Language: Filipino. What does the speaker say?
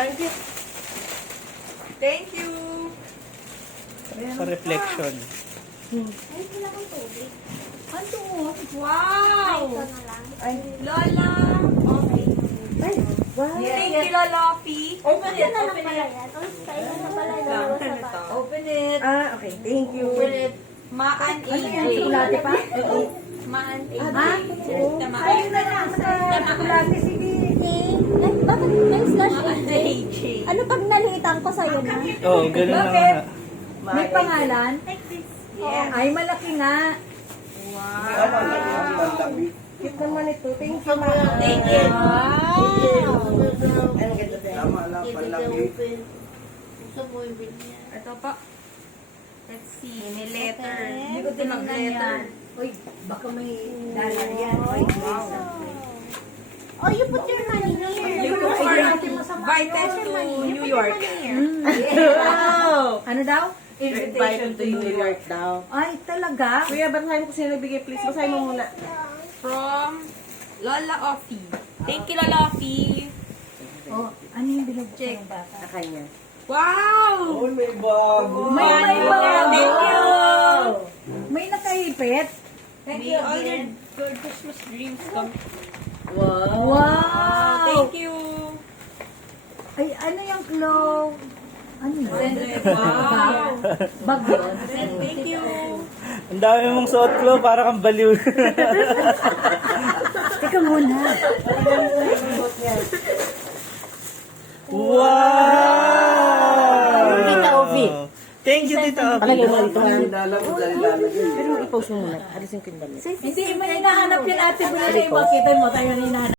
Thank you. Thank you. Sa reflection. Ay, wala kang tubig. Ano? Ay, Wow! ito na lang. Ay, Lola! Okay. ay, wow. Thank you, Lola Fee. Open Ito it, na lang open pala it. yan. Oh, kaya na pala yung dalawa sa bata. Open it. Ah, okay. Thank you. Open it. Maan Ano yan? AJ. Chocolate pa? Maan AJ. Ah, Tama. ayun na lang sa chocolate si Eh, bakit may slash Maan AJ? AJ. Ano pag naliitan ko sa'yo na? Oo, ganun na Bakit? nga. May pangalan? Yes. Ay, malaki nga. Wow. Cute naman ito. Thank you, ma. Thank you. Ang ganda din. Ito pa. Let's see. May letter. Okay. Hindi ko tinangnan letter. Uy, baka may dollar yan. Uy, Wow. Oh, you put your money here. You are invited to New York. Wow! Ano daw? Invited to New York daw. Ay, talaga? Kuya, basahin ko sino nagbigay, please. Basahin mo muna. From Lola Offie. Thank you, Lola Offie. Oh, ano yung binubuksan Check. ng bata? Sa kanya. Wow! may bago. May bago! Thank you! May nakahipit. May all your good Christmas dreams come. Wow! Thank you! Ay, ano yung glow? Ano yun? Wow! Bag yun? Thank you! Ang dami mong suot, Klo, para kang baliw. Teka muna. Wow! Tita Ovi. Thank you, Tita Ovi. Palagay mo ito. Pero i-post mo muna. Alisin ko yung damit. Hindi, may hinahanap yun ate. Wala na yung makita mo. Tayo ni nanay.